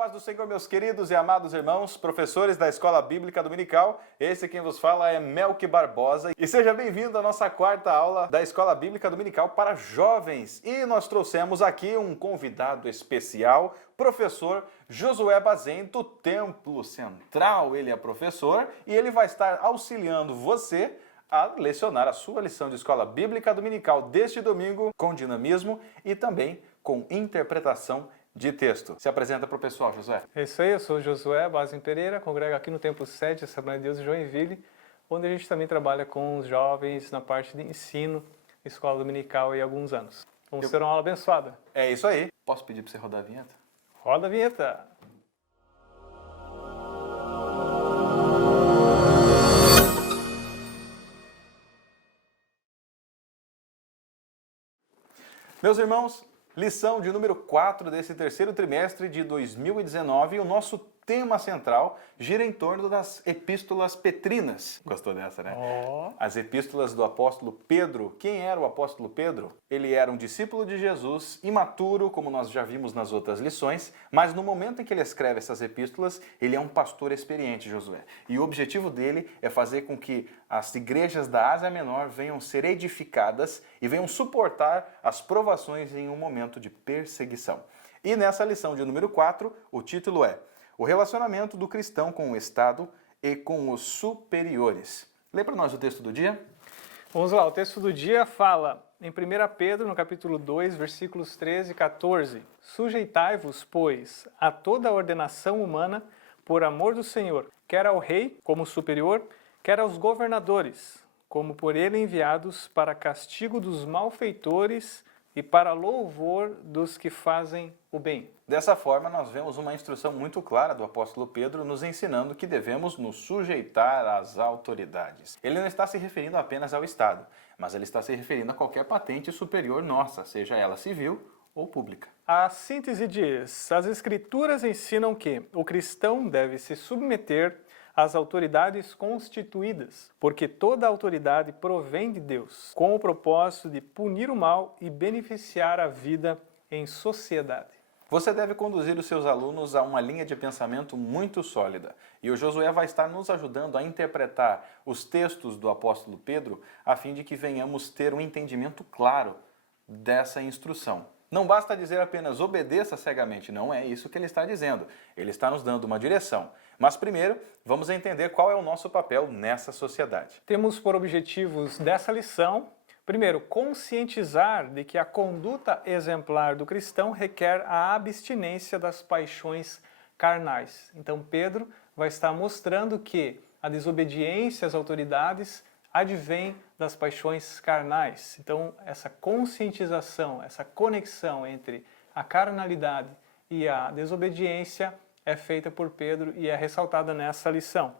paz do Senhor, meus queridos e amados irmãos, professores da Escola Bíblica Dominical. Esse quem vos fala é Melqui Barbosa e seja bem-vindo à nossa quarta aula da Escola Bíblica Dominical para jovens. E nós trouxemos aqui um convidado especial, professor Josué Bazem, do Templo Central. Ele é professor e ele vai estar auxiliando você a lecionar a sua lição de Escola Bíblica Dominical deste domingo com dinamismo e também com interpretação de texto. Se apresenta para o pessoal, Josué. É isso aí, eu sou Josué Bazem Pereira, congrego aqui no Templo 7, Assembleia de Deus de Joinville, onde a gente também trabalha com os jovens na parte de ensino, escola dominical e alguns anos. Vamos ter uma aula abençoada. É isso aí. Posso pedir para você rodar a vinheta? Roda a vinheta! Meus irmãos, lição de número 4 desse terceiro trimestre de 2019 e o nosso tema central gira em torno das epístolas petrinas. Gostou dessa, né? Oh. As epístolas do apóstolo Pedro. Quem era o apóstolo Pedro? Ele era um discípulo de Jesus, imaturo, como nós já vimos nas outras lições, mas no momento em que ele escreve essas epístolas, ele é um pastor experiente, Josué. E o objetivo dele é fazer com que as igrejas da Ásia Menor venham ser edificadas e venham suportar as provações em um momento de perseguição. E nessa lição de número 4, o título é O relacionamento do cristão com o Estado e com os superiores. Lê para nós o texto do dia? Vamos lá, o texto do dia fala em 1 Pedro, no capítulo 2, versículos 13 e 14. Sujeitai-vos, pois, a toda a ordenação humana por amor do Senhor, quer ao rei como superior, quer aos governadores, como por ele enviados para castigo dos malfeitores e para louvor dos que fazem o bem. Dessa forma, nós vemos uma instrução muito clara do apóstolo Pedro nos ensinando que devemos nos sujeitar às autoridades. Ele não está se referindo apenas ao Estado, mas ele está se referindo a qualquer patente superior nossa, seja ela civil ou pública. A síntese diz: as Escrituras ensinam que o cristão deve se submeter às autoridades constituídas, porque toda autoridade provém de Deus, com o propósito de punir o mal e beneficiar a vida em sociedade. Você deve conduzir os seus alunos a uma linha de pensamento muito sólida. E o Josué vai estar nos ajudando a interpretar os textos do apóstolo Pedro a fim de que venhamos ter um entendimento claro dessa instrução. Não basta dizer apenas obedeça cegamente, não é isso que ele está dizendo. Ele está nos dando uma direção. Mas primeiro, vamos entender qual é o nosso papel nessa sociedade. Temos por objetivos dessa lição, primeiro, conscientizar de que a conduta exemplar do cristão requer a abstinência das paixões carnais. Então Pedro vai estar mostrando que a desobediência às autoridades advém das paixões carnais. Então, essa conscientização, essa conexão entre a carnalidade e a desobediência é feita por Pedro e é ressaltada nessa lição.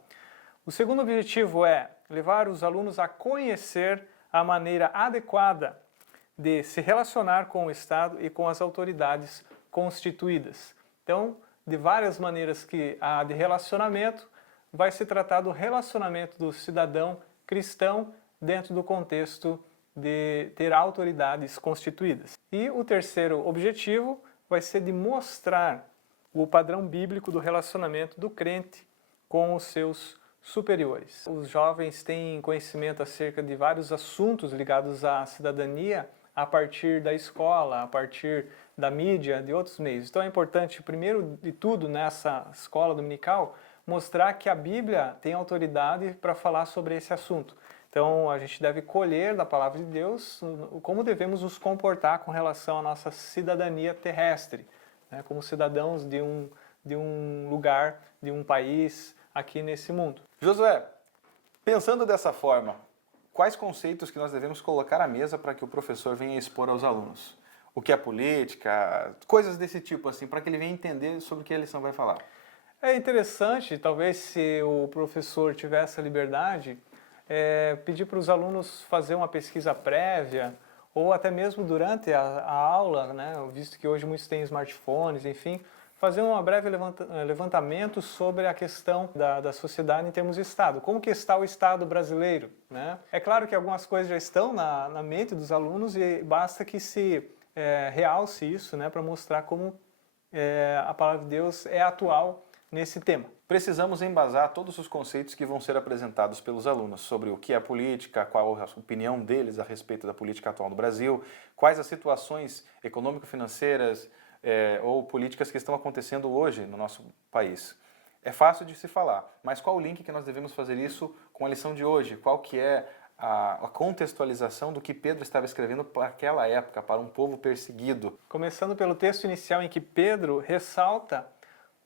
O segundo objetivo é levar os alunos a conhecer a maneira adequada de se relacionar com o Estado e com as autoridades constituídas. Então, de várias maneiras que há de relacionamento, vai se tratar do relacionamento do cidadão cristão dentro do contexto de ter autoridades constituídas. E o terceiro objetivo vai ser de mostrar o padrão bíblico do relacionamento do crente com os seus superiores. Os jovens têm conhecimento acerca de vários assuntos ligados à cidadania a partir da escola, a partir da mídia, de outros meios. Então é importante, primeiro de tudo, nessa escola dominical, mostrar que a Bíblia tem autoridade para falar sobre esse assunto. Então a gente deve colher da palavra de Deus como devemos nos comportar com relação à nossa cidadania terrestre, né, como cidadãos de um lugar, de um país aqui nesse mundo. Josué, pensando dessa forma, quais conceitos que nós devemos colocar à mesa para que o professor venha expor aos alunos? O que é política, coisas desse tipo, assim, para que ele venha entender sobre o que a lição vai falar. É interessante, talvez, se o professor tiver essa liberdade, pedir para os alunos fazer uma pesquisa prévia, ou até mesmo durante a aula, né, visto que hoje muitos têm smartphones, enfim, fazer um breve levantamento sobre a questão da sociedade em termos de Estado. Como que está o Estado brasileiro, né? É claro que algumas coisas já estão na mente dos alunos e basta que se realce isso, né, para mostrar como a palavra de Deus é atual nesse tema. Precisamos embasar todos os conceitos que vão ser apresentados pelos alunos sobre o que é política, qual a opinião deles a respeito da política atual no Brasil, quais as situações econômico-financeiras ou políticas que estão acontecendo hoje no nosso país. É fácil de se falar, mas qual o link que nós devemos fazer isso com a lição de hoje? Qual que é a contextualização do que Pedro estava escrevendo para aquela época, para um povo perseguido? Começando pelo texto inicial em que Pedro ressalta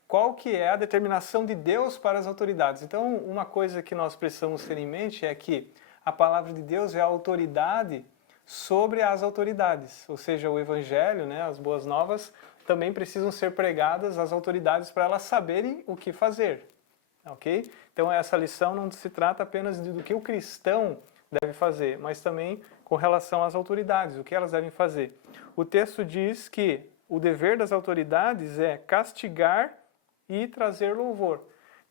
qual que é a determinação de Deus para as autoridades. Então, uma coisa que nós precisamos ter em mente é que a palavra de Deus é a autoridade sobre as autoridades, ou seja, o evangelho, né, as boas novas, também precisam ser pregadas às autoridades para elas saberem o que fazer, ok? Então, essa lição não se trata apenas do que o cristão deve fazer, mas também com relação às autoridades, o que elas devem fazer. O texto diz que o dever das autoridades é castigar e trazer louvor.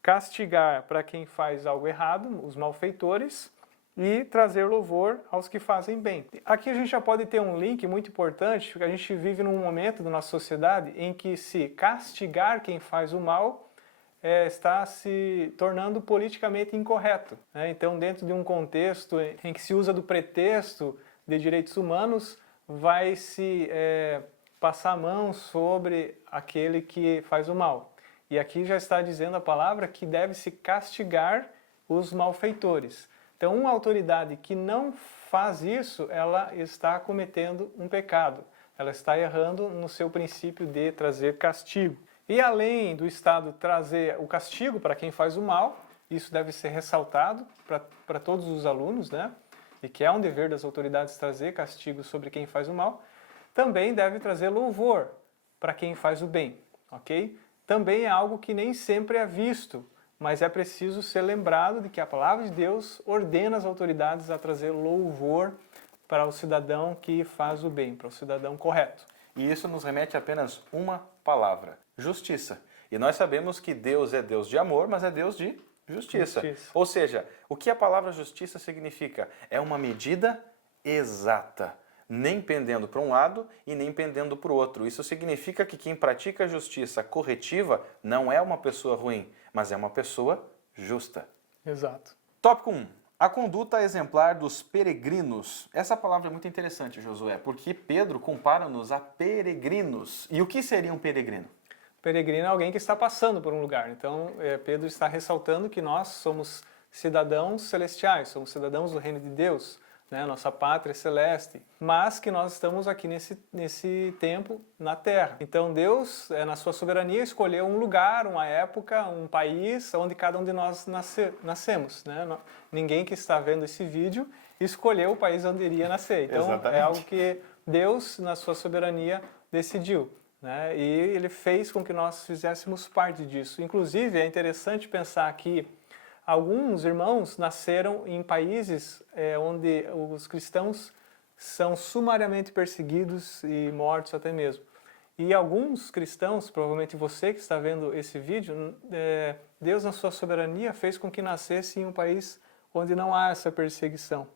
Castigar para quem faz algo errado, os malfeitores, e trazer louvor aos que fazem bem. Aqui a gente já pode ter um link muito importante, porque a gente vive num momento da nossa sociedade em que se castigar quem faz o mal está se tornando politicamente incorreto, né? Então, dentro de um contexto em que se usa do pretexto de direitos humanos, vai se passar a mão sobre aquele que faz o mal. E aqui já está dizendo a palavra que deve-se castigar os malfeitores. Então, uma autoridade que não faz isso, ela está cometendo um pecado. Ela está errando no seu princípio de trazer castigo. E além do Estado trazer o castigo para quem faz o mal, isso deve ser ressaltado para todos os alunos, né? E que é um dever das autoridades trazer castigo sobre quem faz o mal, também deve trazer louvor para quem faz o bem, ok? Também é algo que nem sempre é visto, mas é preciso ser lembrado de que a palavra de Deus ordena as autoridades a trazer louvor para o cidadão que faz o bem, para o cidadão correto. E isso nos remete a apenas uma palavra: justiça. E nós sabemos que Deus é Deus de amor, mas é Deus de justiça. Ou seja, o que a palavra justiça significa? É uma medida exata, nem pendendo para um lado e nem pendendo para o outro. Isso significa que quem pratica a justiça corretiva não é uma pessoa ruim, mas é uma pessoa justa. Exato. Tópico 1. A conduta exemplar dos peregrinos. Essa palavra é muito interessante, Josué, porque Pedro compara-nos a peregrinos. E o que seria um peregrino? Peregrino é alguém que está passando por um lugar. Então, Pedro está ressaltando que nós somos cidadãos celestiais, somos cidadãos do reino de Deus, né? Nossa pátria celeste, mas que nós estamos aqui nesse tempo na Terra. Então, Deus, na sua soberania, escolheu um lugar, uma época, um país onde cada um de nós nascemos, né? Ninguém que está vendo esse vídeo escolheu o país onde iria nascer. Então, Exatamente. É algo que Deus, na sua soberania, decidiu, né? E Ele fez com que nós fizéssemos parte disso. Inclusive, é interessante pensar que alguns irmãos nasceram em países onde os cristãos são sumariamente perseguidos e mortos até mesmo. E alguns cristãos, provavelmente você que está vendo esse vídeo, Deus na sua soberania fez com que nascesse em um país onde não há essa perseguição.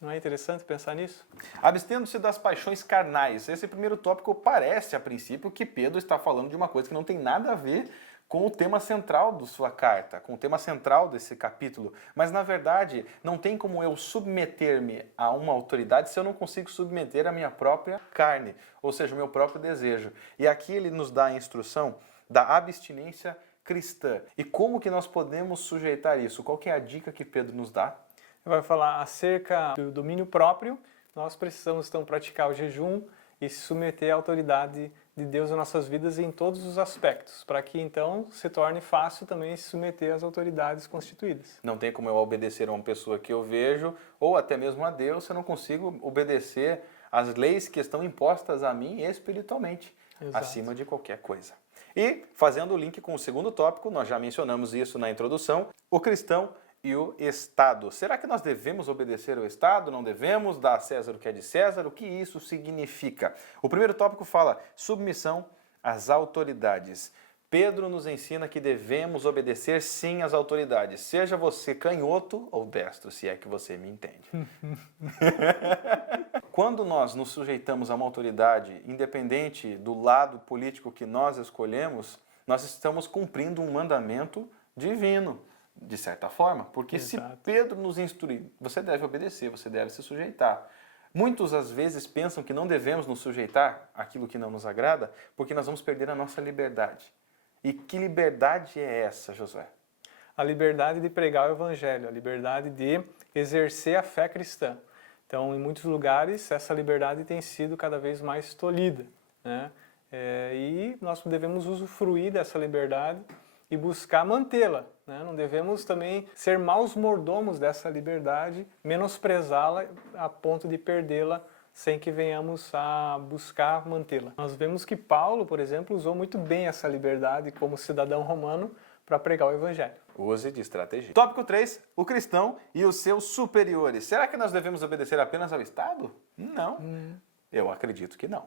Não é interessante pensar nisso? Abstendo-se das paixões carnais. Esse primeiro tópico parece, a princípio, que Pedro está falando de uma coisa que não tem nada a ver com o tema central da sua carta, com o tema central desse capítulo. Mas, na verdade, não tem como eu submeter-me a uma autoridade se eu não consigo submeter a minha própria carne, ou seja, o meu próprio desejo. E aqui ele nos dá a instrução da abstinência cristã. E como que nós podemos sujeitar isso? Qual que é a dica que Pedro nos dá? Vai falar acerca do domínio próprio. Nós precisamos, então, praticar o jejum e se submeter à autoridade de Deus nas nossas vidas em todos os aspectos, para que então se torne fácil também se submeter às autoridades constituídas. Não tem como eu obedecer a uma pessoa que eu vejo, ou até mesmo a Deus, se eu não consigo obedecer às leis que estão impostas a mim espiritualmente, Exato. acima de qualquer coisa. E, fazendo o link com o segundo tópico, nós já mencionamos isso na introdução, o cristão e o Estado. Será que nós devemos obedecer ao Estado? Não devemos? Dar a César o que é de César? O que isso significa? O primeiro tópico fala submissão às autoridades. Pedro nos ensina que devemos obedecer sim às autoridades, seja você canhoto ou destro, se é que você me entende. Quando nós nos sujeitamos a uma autoridade, independente do lado político que nós escolhemos, nós estamos cumprindo um mandamento divino, de certa forma, porque Exato. se Pedro nos instruir, você deve obedecer, você deve se sujeitar. Muitos às vezes pensam que não devemos nos sujeitar àquilo que não nos agrada, porque nós vamos perder a nossa liberdade. E que liberdade é essa, Josué? A liberdade de pregar o evangelho, a liberdade de exercer a fé cristã. Então, em muitos lugares, essa liberdade tem sido cada vez mais tolhida, né? E nós devemos usufruir dessa liberdade e buscar mantê-la, né? Não devemos também ser maus mordomos dessa liberdade, menosprezá-la a ponto de perdê-la sem que venhamos a buscar mantê-la. Nós vemos que Paulo, por exemplo, usou muito bem essa liberdade como cidadão romano para pregar o evangelho. Use de estratégia. Tópico 3, o cristão e os seus superiores. Será que nós devemos obedecer apenas ao Estado? Não. Eu acredito que não.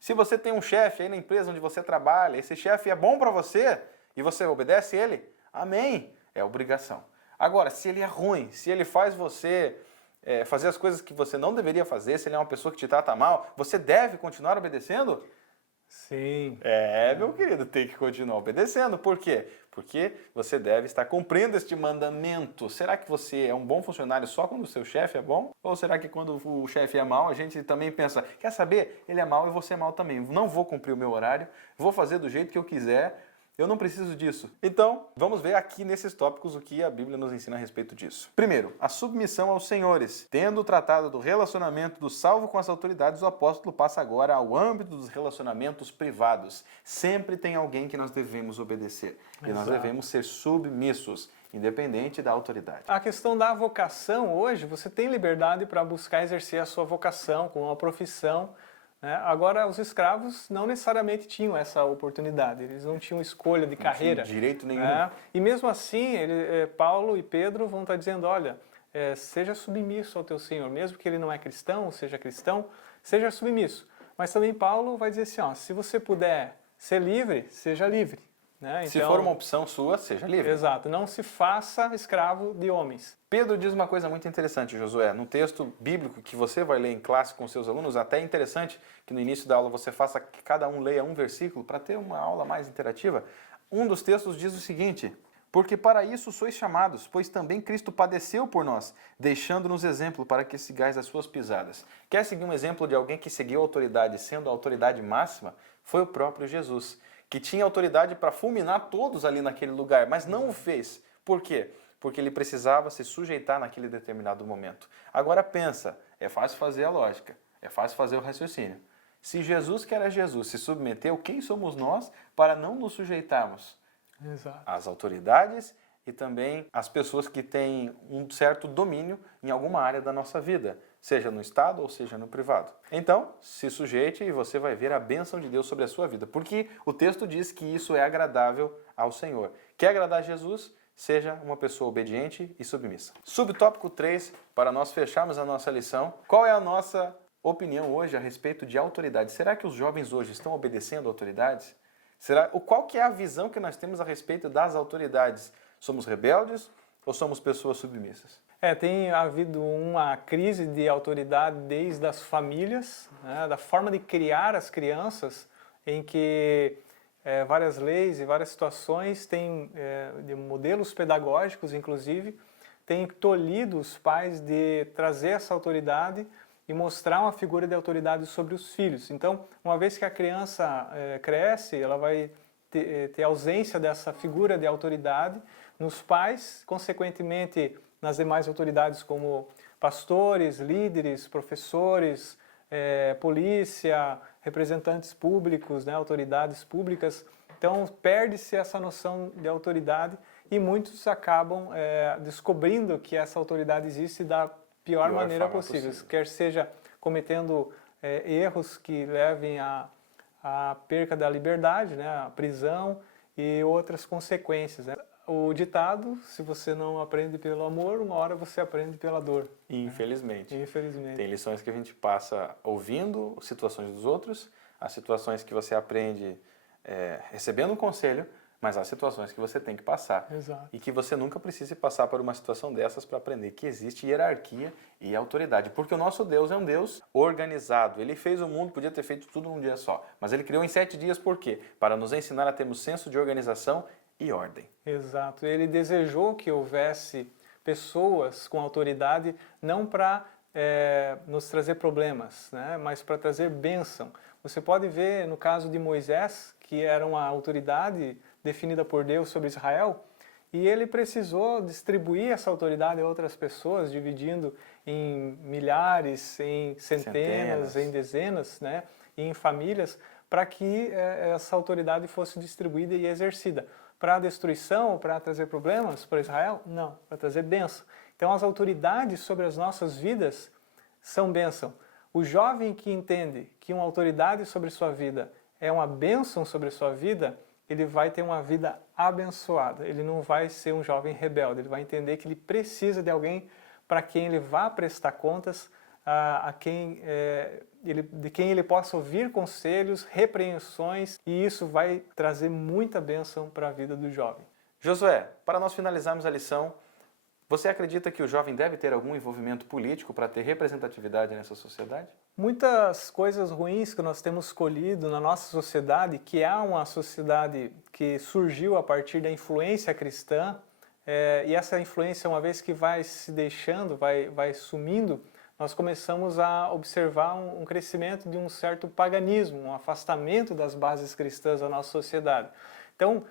Se você tem um chefe aí na empresa onde você trabalha, esse chefe é bom para você e você obedece ele, amém, é obrigação. Agora, se ele é ruim, se ele faz você fazer as coisas que você não deveria fazer, se ele é uma pessoa que te trata mal, você deve continuar obedecendo? Sim. Meu querido, tem que continuar obedecendo. Por quê? Porque você deve estar cumprindo este mandamento. Será que você é um bom funcionário só quando o seu chefe é bom? Ou será que quando o chefe é mau, a gente também pensa, quer saber? Ele é mau e você é mau também. Não vou cumprir o meu horário, vou fazer do jeito que eu quiser, eu não preciso disso. Então, vamos ver aqui nesses tópicos o que a Bíblia nos ensina a respeito disso. Primeiro, a submissão aos senhores. Tendo tratado do relacionamento do salvo com as autoridades, o apóstolo passa agora ao âmbito dos relacionamentos privados. Sempre tem alguém que nós devemos obedecer. E nós devemos ser submissos, independente da autoridade. A questão da vocação, hoje, você tem liberdade para buscar exercer a sua vocação com uma profissão, né? Agora, os escravos não necessariamente tinham essa oportunidade, eles não tinham escolha de carreira. Não tinham direito nenhum. E mesmo assim, Paulo e Pedro vão estar dizendo, olha, seja submisso ao teu Senhor, mesmo que ele não é cristão, seja cristão, seja submisso. Mas também Paulo vai dizer assim, ó, se você puder ser livre, seja livre. Né? Se for uma opção sua, seja livre. Exato, não se faça escravo de homens. Pedro diz uma coisa muito interessante, Josué. No texto bíblico que você vai ler em classe com seus alunos, até é interessante que no início da aula você faça que cada um leia um versículo para ter uma aula mais interativa. Um dos textos diz o seguinte: porque para isso sois chamados, pois também Cristo padeceu por nós, deixando-nos exemplo para que sigais as suas pisadas. Quer seguir um exemplo de alguém que seguiu a autoridade, sendo a autoridade máxima? Foi o próprio Jesus, que tinha autoridade para fulminar todos ali naquele lugar, mas não o fez. Por quê? Porque ele precisava se sujeitar naquele determinado momento. Agora pensa, é fácil fazer a lógica, é fácil fazer o raciocínio. Se Jesus, que era Jesus, se submeteu, quem somos nós para não nos sujeitarmos? Exato. Às autoridades e também às pessoas que têm um certo domínio em alguma área da nossa vida, seja no Estado ou seja no privado. Então, se sujeite e você vai ver a bênção de Deus sobre a sua vida, porque o texto diz que isso é agradável ao Senhor. Quer agradar a Jesus? Seja uma pessoa obediente e submissa. Subtópico 3, para nós fecharmos a nossa lição, qual é a nossa opinião hoje a respeito de autoridade? Será que os jovens hoje estão obedecendo autoridades? Qual que é a visão que nós temos a respeito das autoridades? Somos rebeldes ou somos pessoas submissas? Tem havido uma crise de autoridade desde as famílias, né, da forma de criar as crianças, em que várias leis e várias situações de modelos pedagógicos, inclusive, têm tolhido os pais de trazer essa autoridade e mostrar uma figura de autoridade sobre os filhos. Então, uma vez que a criança cresce, ela vai ter ausência dessa figura de autoridade nos pais, consequentemente nas demais autoridades como pastores, líderes, professores, polícia, representantes públicos, né, autoridades públicas. Então, perde-se essa noção de autoridade e muitos acabam descobrindo que essa autoridade existe da pior maneira possível, quer seja cometendo erros que levem à perca da liberdade, né, à prisão e outras consequências, né? O ditado, se você não aprende pelo amor, uma hora você aprende pela dor. Infelizmente. Infelizmente. Tem lições que a gente passa ouvindo situações dos outros, as situações que você aprende recebendo um conselho, mas há situações que você tem que passar. Exato. E que você nunca precise passar por uma situação dessas para aprender que existe hierarquia e autoridade. Porque o nosso Deus é um Deus organizado. Ele fez o mundo, podia ter feito tudo num dia só. Mas ele criou em 7 dias por quê? Para nos ensinar a termos senso de organização e ordem. Exato. Ele desejou que houvesse pessoas com autoridade não para nos trazer problemas, né, mas para trazer bênção. Você pode ver no caso de Moisés, que era uma autoridade definida por Deus sobre Israel, e ele precisou distribuir essa autoridade a outras pessoas, dividindo em milhares, em centenas, em dezenas, né, e em famílias, para que essa autoridade fosse distribuída e exercida. Para a destruição, para trazer problemas para Israel? Não, para trazer bênção. Então as autoridades sobre as nossas vidas são bênção. O jovem que entende que uma autoridade sobre sua vida é uma bênção sobre sua vida, ele vai ter uma vida abençoada. Ele não vai ser um jovem rebelde, ele vai entender que ele precisa de alguém para quem ele vá prestar contas, de quem ele possa ouvir conselhos, repreensões, e isso vai trazer muita bênção para a vida do jovem. Josué, para nós finalizarmos a lição, você acredita que o jovem deve ter algum envolvimento político para ter representatividade nessa sociedade? Muitas coisas ruins que nós temos colhido na nossa sociedade, que é uma sociedade que surgiu a partir da influência cristã, e essa influência, uma vez que vai se deixando, vai sumindo, nós começamos a observar um crescimento de um certo paganismo, um afastamento das bases cristãs da nossa sociedade. Então,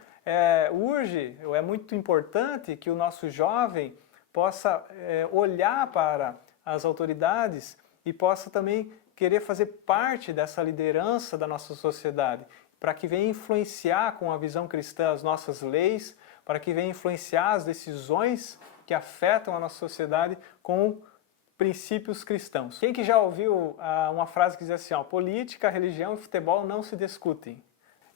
urge, é muito importante que o nosso jovem possa olhar para as autoridades e possa também querer fazer parte dessa liderança da nossa sociedade, para que venha influenciar com a visão cristã as nossas leis, para que venha influenciar as decisões que afetam a nossa sociedade com princípios cristãos. Quem que já ouviu uma frase que diz assim, ó, política, religião e futebol não se discutem?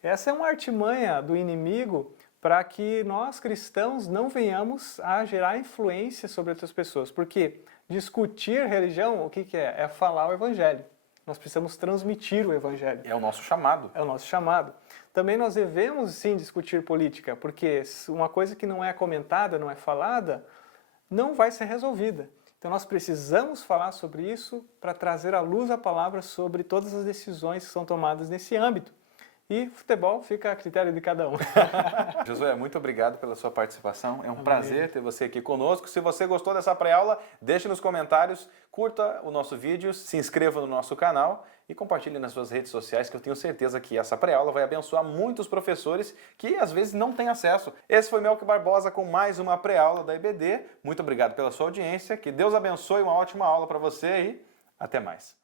Essa é uma artimanha do inimigo para que nós cristãos não venhamos a gerar influência sobre outras pessoas. Porque discutir religião, o que é? É falar o evangelho. Nós precisamos transmitir o evangelho. É o nosso chamado. É o nosso chamado. Também nós devemos sim discutir política, porque uma coisa que não é comentada, não é falada, não vai ser resolvida. Então nós precisamos falar sobre isso para trazer à luz a palavra sobre todas as decisões que são tomadas nesse âmbito. E futebol fica a critério de cada um. Josué, muito obrigado pela sua participação. É um prazer ter você aqui conosco. Se você gostou dessa pré-aula, deixe nos comentários, curta o nosso vídeo, se inscreva no nosso canal e compartilhe nas suas redes sociais, que eu tenho certeza que essa pré-aula vai abençoar muitos professores que às vezes não têm acesso. Esse foi Melk Barbosa com mais uma pré-aula da EBD. Muito obrigado pela sua audiência. Que Deus abençoe, uma ótima aula para você e até mais.